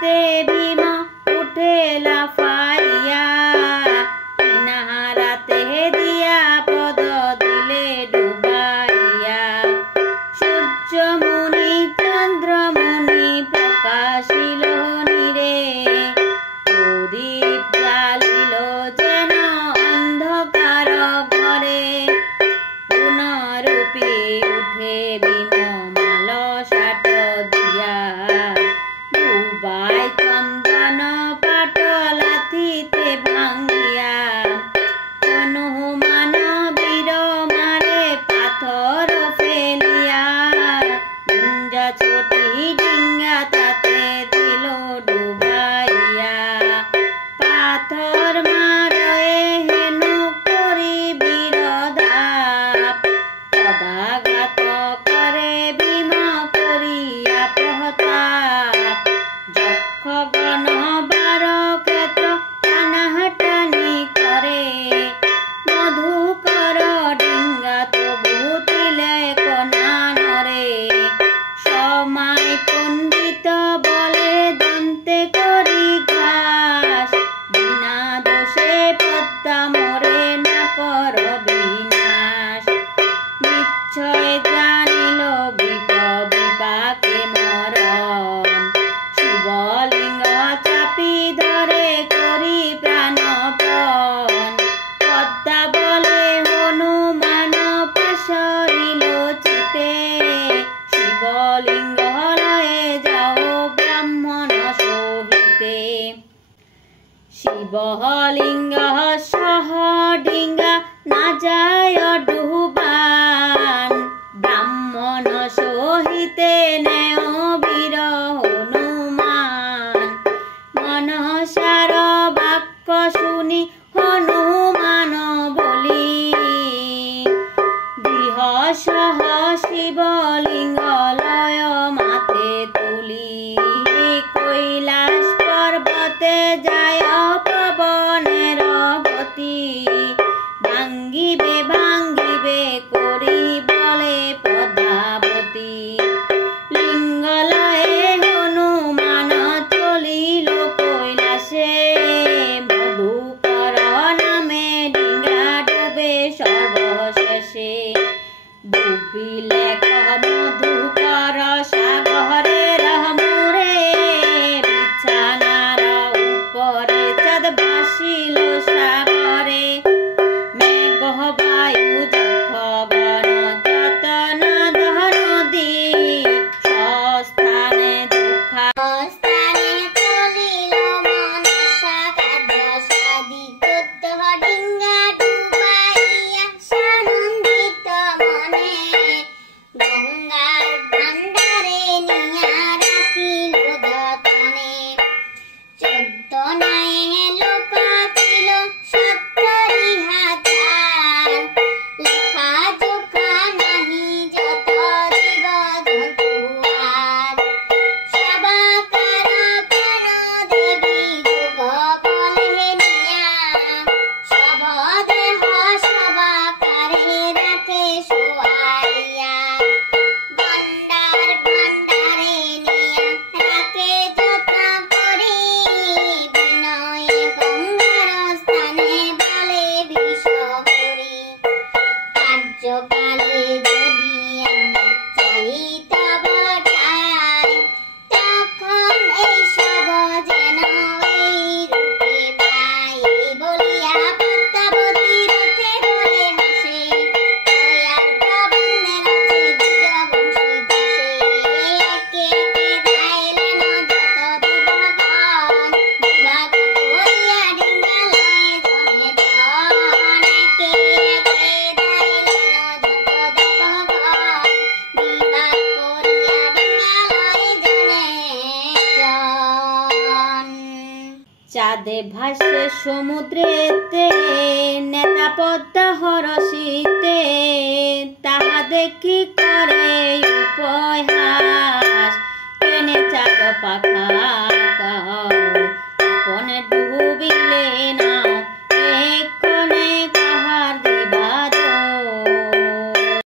হইতে ভীম উঠে লাফাইয়া কিনারাতে দিয়া পদ দিলে ডুবাইয়া। সূর্যমুনি চন্দ্রমুনি প্রকাশিল নীরে প্রদীপ জ্বালিল যেন অন্ধকার ঘরে। পুনরূপে উঠে ভীম মাল ষাট দিয়া ডুবাই চন্দন পাট লাথিতে ভাঙ্গিয়া। হনুমান বীর মারে পাথর ফেলিয়া গুঞ্জা ছোটি ডিঙ্গা তাতে দিল ডুবাইয়া। পাথর মারয়ে হেনু করি বীর ধাপ পদাঘাত করে ভীম করিয়া প্রতাপ। যক্ষগণ বার ক্ষেত্র টানাটানি করে মধুকর ডিঙ্গা তবু তিলে কণা নরে। সময় পণ্ডিত বলে দন্তে করি ঘাস বিনা দোষে পদ্মা মরে না কর বিনাশ। নিশ্চয় জানিল বিপাকে মরণ শিবলিঙ্গ চাপি ধরে করি প্রাণপণ। পদ্মা বলে হনুমান পাশরিল চিতে শিবলিঙ্গ লয়ে যাও ব্রাহ্মণ সহিতে। শিবলিঙ্গ সহ ডিঙ্গা না যায় ডুবান ব্রাহ্মণ সহিতে নেয় বীর হনুমান। মনসার বাক্য শুনি হনুমান বলি গৃহ সহ শিবলিঙ্গ লয় মাথে তুলি। কৈলাস পর্বতে যায় পবনের গতি ভাঙ্গিবে ভাঙ্গিবে করি বলে পদ্মাবতী। লিঙ্গ লয়ে হনুমান চলিল কৈলাসে মধুকর নামে ডিঙ্গা ডুবে সর্বশেষে। ডুবিলে মধুকর সাগরের মোরে বিছানার উপরে চাঁদ ভাসিল সাগরে। মেঘ বায়ু যক্ষগণ যতন নদী স্বস্থানে স্থানে চলিল মনসা কার্য সাধি গদ্য ডিঙ্গা ডুবাইয়া সানন্দিত মনে। গঙ্গার ভান্ডারে নিয়া রাখিল যতনে। 14 নয়ে লোক ছিল 70,000 লেখা জোখা নাহি যত জীব জন্তু আর। সবাকার প্রাণ দেবী যুগ বলে নিয়া সব দেহ সবাকারে রাখে শোয়াইয়া। গন্ডার ভান্ডারে নিয়া রাখে যত্ন করি বিনয়ে গঙ্গার স্থানে বলে বিষ করি। কার্যকালে যদি আমি চাই তব ঠাই তখন এইসব যেন এই রূপে পাই। এই বলিয়া পদ্মাবতী রথে বলে হাসে দয়ার প্রবন্ধের আছে দিব্যবংশী দেশে। একে একে গাইলেন যত দেবগণ বিভাগ করিয়া ডিঙ্গা লয়ে জনে জন। একে একে গাইলেন যত দেবগণ বিভাগ করিয়া ডিঙ্গা লয়ে জনে জন। চাঁদে ভাসে সমুদ্রেতে নেতা পদ্মা হরষিতে তাহা দেখি করে উপহাস কেনে চাঁদ পাখা